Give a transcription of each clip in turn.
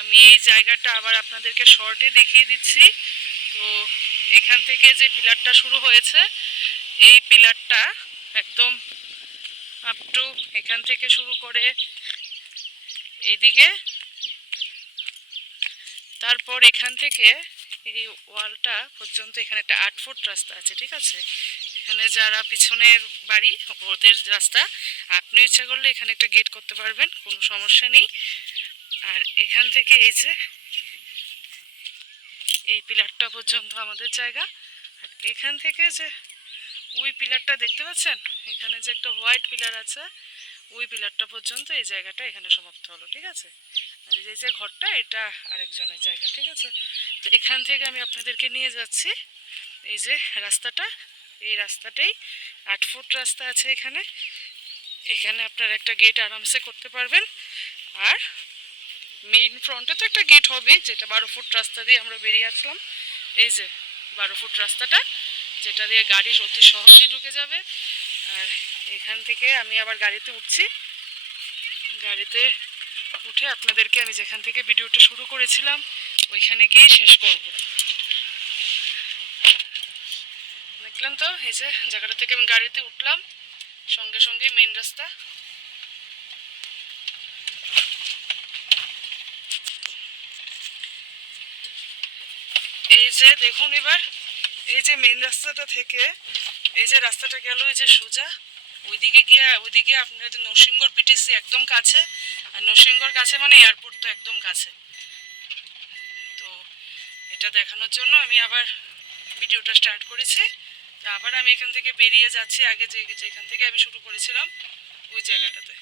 আমি এই জায়গাটা আবার আপনাদেরকে শর্টে দেখিয়ে দিচ্ছি। তো এখান থেকে যে পিলারটা শুরু হয়েছে, এই পিলারটা একদম আপ টু এখান থেকে শুরু করে এইদিকে, তারপর এখান থেকে এই ওয়ালটা পর্যন্ত এখানে একটা 8 ফুট রাস্তা আছে, ঠিক আছে? এখানে যারা পিছনের বাড়ি ওদের রাস্তা, আপনি ইচ্ছা করলে এখানে একটা গেট করতে পারবেন, কোনো সমস্যা নেই। আর এখান থেকে এই যে এই পিলারটা পর্যন্ত আমাদের জায়গা। আর এখান থেকে যে ওই পিলারটা দেখতে পাচ্ছেন, এখানে যে একটা হোয়াইট পিলার আছে, ওই পিলারটা পর্যন্ত এই জায়গাটা এখানে সমাপ্ত হলো, ঠিক আছে? আর এই যে ঘরটা, এটা আরেকজনের জায়গা, ঠিক আছে? তো এখান থেকে আমি আপনাদেরকে নিয়ে যাচ্ছি এই যে রাস্তাটা, এই রাস্তাটাই 8 ফুট রাস্তা আছে এখানে। এখানে আপনারা একটা গেট আরামসে করতে পারবেন। আর মেইন ফ্রন্টে তো একটা গেট হবে, যেটা 12 ফুট রাস্তা দিয়ে আমরা বেরিয়ে আসলাম। এই যে 12 ফুট রাস্তাটা, যেটা দিয়ে গাড়ি অতি সহজেই ঢুকে যাবে। আর এখান থেকে আমি আবার গাড়িতে উঠছি। গাড়িতে উঠে আপনাদেরকে আমি যেখান থেকে ভিডিওটা শুরু করেছিলাম ওইখানে গিয়ে শেষ করব। দেখলেন তো, এই যে জায়গাটা থেকে আমি গাড়িতে উঠলাম, সঙ্গে সঙ্গে মেইন রাস্তা। এই যে দেখুন এবার, এই যে মেইন রাস্তাটা থেকে এই যে রাস্তাটা গেল এই যে সোজা ওইদিকে গিয়ে, ওইদিকে আপনাদের নরসিংগড় পিটিসি একদম কাছে। আর নরসিংগড় কাছে মানে এয়ারপোর্ট তো একদম কাছে। তো এটা দেখানোর জন্য আমি আবার ভিডিওটা স্টার্ট করেছি। তো আবার আমি এখান থেকে বেরিয়ে যাচ্ছি আগে যেখান থেকে আমি শুরু করেছিলাম ওই জায়গাটাতে।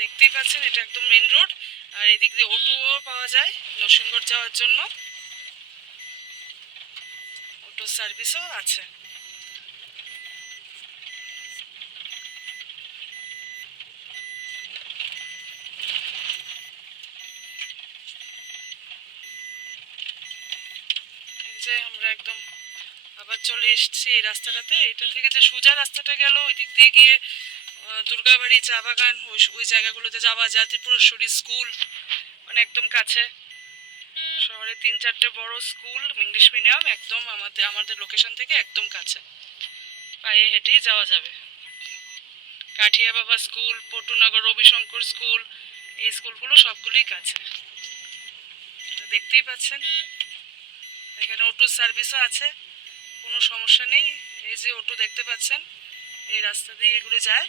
দেখতেই পাচ্ছেন এটা একদম মেন রোড। আর এদিক দিয়ে অটোও পাওয়া যায় নরসিংগড় যাওয়ার জন্য, অটো সার্ভিসও আছে। যে আমরা একদম আবার চলে এসেছি এই রাস্তাটাতে। এটা থেকে যে সোজা রাস্তাটা গেল ওই দিক দিয়ে গিয়ে দুর্গাবাড়ি, চা বাগান, ওই জায়গাগুলোতে যাওয়া যায়। ত্রিপুরেশ্বরী স্কুল মানে একদম কাছে। শহরে 3-4টে বড় স্কুল ইংলিশ মিডিয়াম একদম আমাদের লোকেশন থেকে একদম কাছে, পায়ে হেঁটেই যাওয়া যাবে। কাঠিয়া বাবা স্কুল, পটুনগর রবিশঙ্কর স্কুল, এই স্কুলগুলো সবগুলোই কাছে। দেখতেই পাচ্ছেন এখানে অটো সার্ভিসও আছে, কোনো সমস্যা নেই। এই যে অটো দেখতে পাচ্ছেন, এই রাস্তা দিয়ে এগুলো যায়।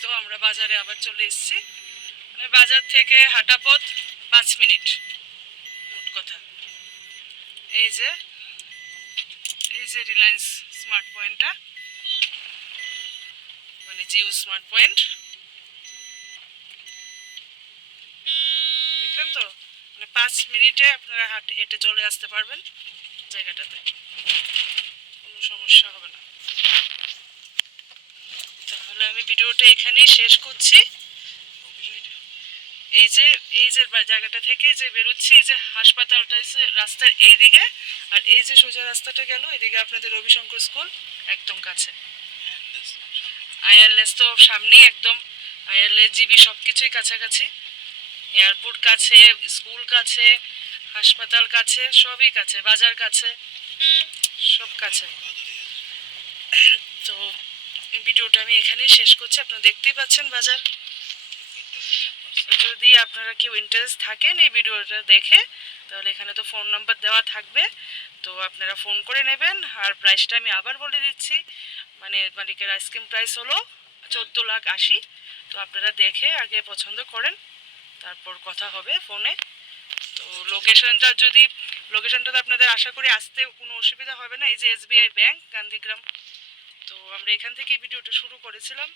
তো আমরা বাজারে আবার চলে এসেছি। মানে বাজার থেকে হাঁটা পথ 5 মিনিট মোট কথা। এই যে রিলায়েন্স স্মার্ট পয়েন্টটা, মানে জিও স্মার্ট পয়েন্ট, দেখলেন তো? মানে 5 মিনিটে আপনারা হেঁটে চলে আসতে পারবেন জায়গাটাতে, কোনো সমস্যা হবে না। তাহলে আমি ভিডিওটা এখানেই শেষ করছি। এই যে জায়গাটা থেকে যে বেরোচ্ছি, এই যে হাসপাতালটা রাস্তার এই দিকে, আর এই যে সোজা রাস্তাটা গেল এদিকে আপনাদের রবিশঙ্কর স্কুল একদম কাছে। আইএলএস তো সামনেই একদম, আইএলএস জিবি সবকিছুই কাছাকাছি। এয়ারপোর্ট কাছে, স্কুল কাছে, হাসপাতাল কাছে, সবই কাছে, বাজার কাছে, সব কাছে। তো ভিডিওটা আমি এখানেই শেষ করছি। আপনারা দেখতেই পাচ্ছেন বাজার। যদি আপনারা কেউ ইন্টারেস্ট থাকেন এই ভিডিওটা দেখে, তাহলে এখানে তো ফোন নাম্বার দেওয়া থাকবে, তো আপনারা ফোন করে নেবেন। আর প্রাইসটা আমি আবার বলে দিচ্ছি, মানে মালিকের আইসক্রিম প্রাইস হলো 14,80,000। তো আপনারা দেখে আগে পছন্দ করেন, তারপর কথা হবে ফোনে। তো লোকেশনটা তো আপনাদের আশা করি আসতে কোনো অসুবিধা হবে না। এই যে এসবিআই ব্যাংক, গান্ধীগ্রাম। তো আমরা এখান থেকেই ভিডিওটা শুরু করেছিলাম।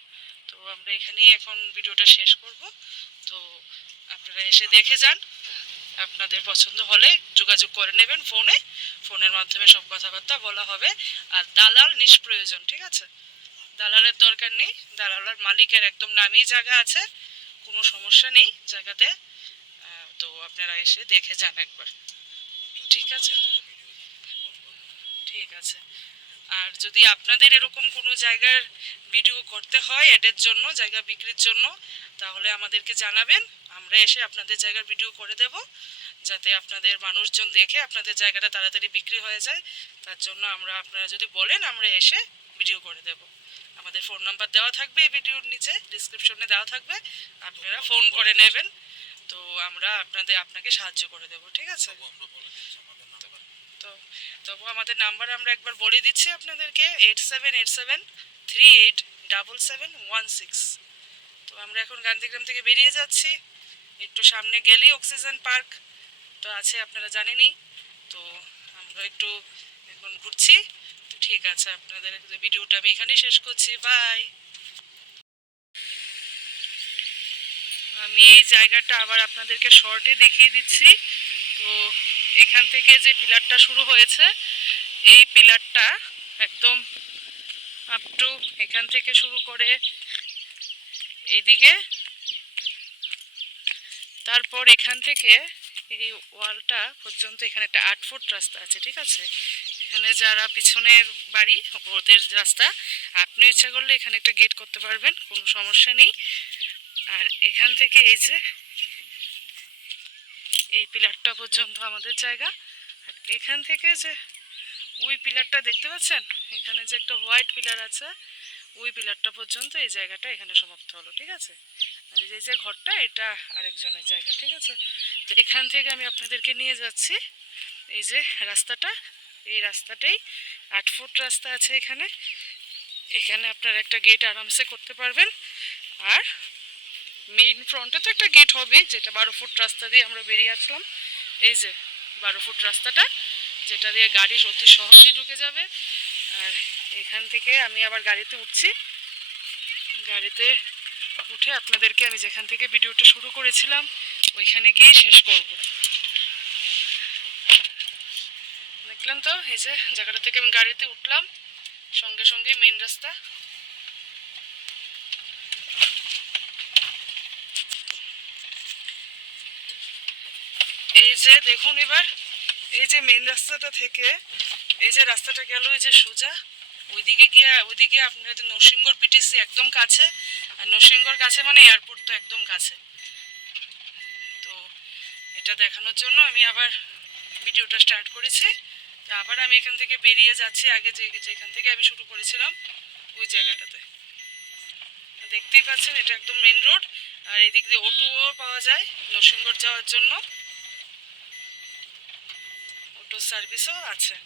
তো আমরা এখানেই এখন ভিডিওটা শেষ করব। তো আপনারা এসে দেখে যান, আপনাদের পছন্দ হলে যোগাযোগ করে নেবেন ফোনে, ফোনের মাধ্যমে সব কথাবার্তা বলা হবে। আর দালাল নিষ্প্রয়োজন, ঠিক আছে? দালালের দরকার নেই, দালালের মালিকের একদম নামেই জায়গা আছে, কোনো সমস্যা নেই জায়গাতে। তো আপনারা এসে দেখে যান একবার, ঠিক আছে? ঠিক আছে। আর যদি আপনাদের এরকম কোনো জায়গার ভিডিও করতে হয় এডের জন্য, জায়গা বিক্রির জন্য, তাহলে আমাদেরকে জানাবেন। আমরা এসে আপনাদের জায়গার ভিডিও করে দেব, যাতে আপনাদের মানুষজন দেখে আপনাদের জায়গাটা তাড়াতাড়ি বিক্রি হয়ে যায়। তার জন্য আপনারা যদি বলেন আমরা এসে ভিডিও করে দেব। আমাদের ফোন নাম্বার দেওয়া থাকবে এই ভিডিওর নিচে, ডিসক্রিপশনে দেওয়া থাকবে, আপনারা ফোন করে নেবেন। তো আমরা আপনাকে সাহায্য করে দেব, ঠিক আছে? তো তবু আমাদের নাম্বার আমরা একবার বলে দিচ্ছি আপনাদেরকে, 8787387716। তো আমরা এখন গান্ধীগ্রাম থেকে বেরিয়ে যাচ্ছি। একটু সামনে গেলেই অক্সিজেন পার্ক তো আছে, আপনারা জানেনই। তো আমরা একটু এখন ঘুরছি। তো ঠিক আছে, আপনাদের ভিডিওটা আমি এখানেই শেষ করছি। বাই। আমি এই জায়গাটা আবার আপনাদেরকে শর্টে দেখিয়ে দিচ্ছি। তো এখান থেকে যে পিলারটা শুরু হয়েছে, এই পিলারটা একদম আপ টু এখান থেকে শুরু করে এইদিকে, তারপর এখান থেকে এই ওয়ালটা পর্যন্ত এখানে একটা 8 ফুট রাস্তা আছে, ঠিক আছে? এখানে যারা পিছনের বাড়ি ওদের রাস্তা, আপনি ইচ্ছা করলে এখানে একটা গেট করতে পারবেন, কোনো সমস্যা নেই। আর এখান থেকে এই যে এই পিলারটা পর্যন্ত আমাদের জায়গা। আর এখান থেকে যে ওই পিলারটা দেখতে পাচ্ছেন, এখানে যে একটা হোয়াইট পিলার আছে, ওই পিলারটা পর্যন্ত এই জায়গাটা এখানে সমাপ্ত হলো, ঠিক আছে? আর এই যে ঘরটা, এটা আরেকজনের জায়গা, ঠিক আছে? তো এখান থেকে আমি আপনাদেরকে নিয়ে যাচ্ছি এই যে রাস্তাটা, এই রাস্তাটাই 8 ফুট রাস্তা আছে এখানে। এখানে আপনারা একটা গেট আরামসে করতে পারবেন। আর মেইন ফ্রন্টে তো একটা গেট হবে, যেটা 12 ফুট রাস্তা দিয়ে আমরা বেরিয়ে আসলাম। এই যে 12 ফুট রাস্তাটা, যেটা দিয়ে গাড়ি অতি সহজেই ঢুকে যাবে। আর এখান থেকে আমি আবার গাড়িতে উঠছি। গাড়িতে উঠে আপনাদেরকে আমি যেখান থেকে ভিডিওটা শুরু করেছিলাম ওইখানে গিয়ে শেষ করব। দেখলেন তো, এই যে জায়গাটা থেকে আমি গাড়িতে উঠলাম, সঙ্গে সঙ্গে মেইন রাস্তা। এই যে দেখুন এবার, এই যে মেইন রাস্তাটা থেকে এই যে রাস্তাটা গেল এই যে সোজা ওইদিকে আপনার যে নরসিংগড় পিটিসি একদম কাছে। আর নরসিংগড় কাছে মানে এয়ারপোর্ট তো একদম কাছে। তো এটা দেখানোর জন্য আমি আবার ভিডিওটা স্টার্ট করেছি। তো আবার আমি এখান থেকে বেরিয়ে যাচ্ছি আগে যেখান থেকে আমি শুরু করেছিলাম ওই জায়গাটাতে। দেখতেই পাচ্ছেন এটা একদম মেন রোড। আর এদিক দিয়ে অটোও পাওয়া যায় নরসিংগড় যাওয়ার জন্য, অটো সার্ভিসও আছে।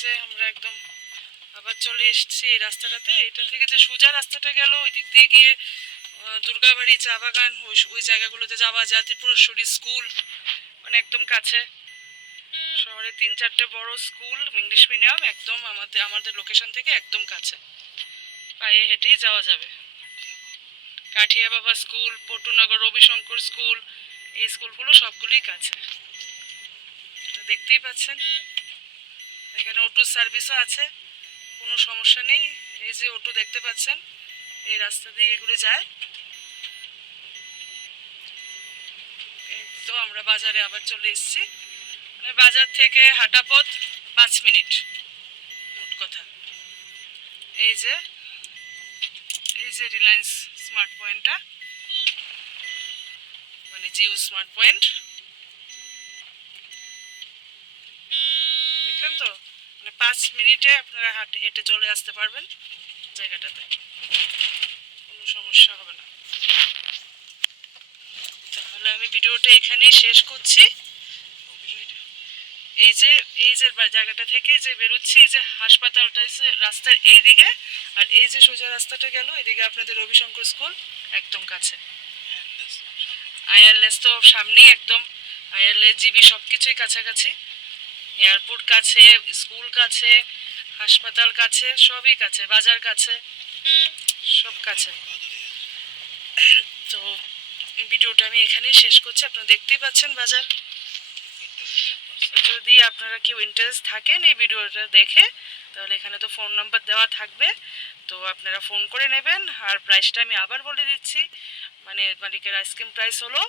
যে আমরা একদম আবার চলে এসেছি এই রাস্তাটাতে। এটা থেকে যে সোজা রাস্তাটা গেল ওই দিক দিয়ে গিয়ে দুর্গাবাড়ি, চা বাগান, ওই জায়গাগুলোতে যাওয়া যায়। ত্রিপুরেশ্বরী স্কুল মানে একদম কাছে। শহরে 3-4টে বড় স্কুল ইংলিশ মিডিয়াম একদম আমাদের লোকেশন থেকে একদম কাছে, পায়ে হেঁটেই যাওয়া যাবে। কাঠিয়া বাবা স্কুল, পটুনগর রবিশঙ্কর স্কুল, এই স্কুলগুলো সবগুলোই কাছে। দেখতেই পাচ্ছেন এখানে অটো সার্ভিসও আছে, কোনো সমস্যা নেই। এই যে অটো দেখতে পাচ্ছেন, এই রাস্তা দিয়ে এগুলো যায়। তো আমরা বাজারে আবার চলে এসেছি। মানে বাজার থেকে হাঁটা পথ 5 মিনিট মোট কথা। এই যে রিলায়েন্স স্মার্ট পয়েন্টটা, মানে জিও স্মার্ট পয়েন্ট, দেখলেন তো? মানে 5 মিনিটে আপনারা হেঁটে চলে আসতে পারবেন জায়গাটাতে, কোনো সমস্যা হবে না। তাহলে আমি ভিডিওটা এখানেই শেষ করছি। এই যে জায়গাটা থেকে যে বেরোচ্ছি, এই যে হাসপাতালটা রাস্তার এই দিকে, আর এই যে সোজা রাস্তাটা গেল এদিকে আপনাদের রবিশঙ্কর স্কুল একদম কাছে। আইএলএস তো সামনেই একদম, আইএলএস জিবি সব কিছুই কাছাকাছি। এয়ারপোর্ট কাছে, স্কুল কাছে, হাসপাতাল কাছে, সবই কাছে, বাজার কাছে, সব কাছে। তো ভিডিওটা আমি এখানেই শেষ করছি। আপনারা দেখতেই পাচ্ছেন বাজার। যদি আপনারা কেউ ইন্টারেস্ট থাকেন এই ভিডিওটা দেখে, তাহলে এখানে তো ফোন নাম্বার দেওয়া থাকবে। তো আপনারা ফোন করে নেবেন। আর প্রাইসটা আমি আবার বলে দিচ্ছি, মানে মালিকের আইসক্রিম প্রাইস হলো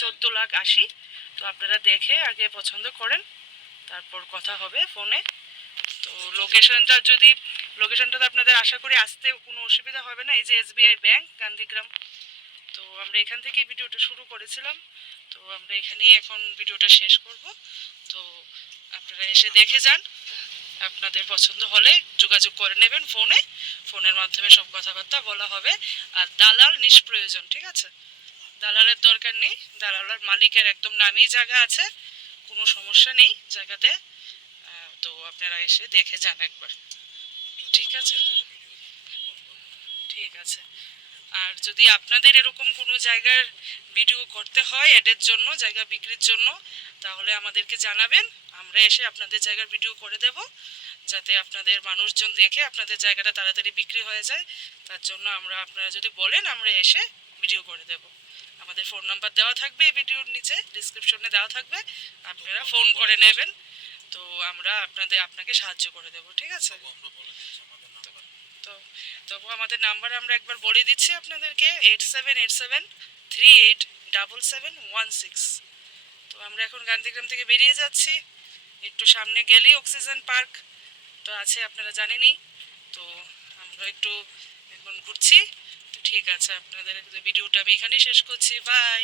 14,80,000। তো আপনারা দেখে আগে পছন্দ করেন, তারপর কথা হবে ফোনে। তো লোকেশনটা তো আপনাদের আশা করি আসতে কোনো অসুবিধা হবে না। এই যে SBI ব্যাংক, গান্ধীগ্রাম। তো আমরা এখান থেকেই ভিডিওটা শুরু করেছিলাম, তো আমরা এখানেই এখন ভিডিওটা শেষ করব। তো আপনারা এসে দেখে যান, আপনাদের পছন্দ হলে যোগাযোগ করে নেবেন ফোনে, ফোনের মাধ্যমে সব কথাবার্তা বলা হবে। আর দালাল নিষ্প্রয়োজন, ঠিক আছে? দালালের দরকার নেই, দালালের মালিকের একদম নামই জায়গা আছে, কোনো সমস্যা নেই জায়গাতে। তো আপনারা এসে দেখে যান একবার, ঠিক আছে? ঠিক আছে। আর যদি আপনাদের এরকম কোনো জায়গার ভিডিও করতে হয় অ্যাডের জন্য, জায়গা বিক্রির জন্য, তাহলে আমাদেরকে জানাবেন। আমরা এসে আপনাদের জায়গার ভিডিও করে দেব, যাতে আপনাদের মানুষজন দেখে আপনাদের জায়গাটা তাড়াতাড়ি বিক্রি হয়ে যায়। তার জন্য আপনারা যদি বলেন, আমরা এসে ভিডিও করে দেব। আমাদের ফোন নাম্বার দেওয়া থাকবে এই ভিডিওর নিচে, ডিসক্রিপশনে দেওয়া থাকবে, আপনারা ফোন করে নেবেন। তো আমরা আপনাকে সাহায্য করে দেব, ঠিক আছে? তো তবু আমাদের নাম্বার আমরা একবার বলে দিচ্ছি আপনাদেরকে, 8787387716। তো আমরা এখন গান্ধীগ্রাম থেকে বেরিয়ে যাচ্ছি। একটু সামনে গেলেই অক্সিজেন পার্ক তো আছে, আপনারা জানেনই। তো আমরা একটু এখন ঘুরছি। তো ঠিক আছে, আপনাদের ভিডিওটা আমি এখানেই শেষ করছি। বাই।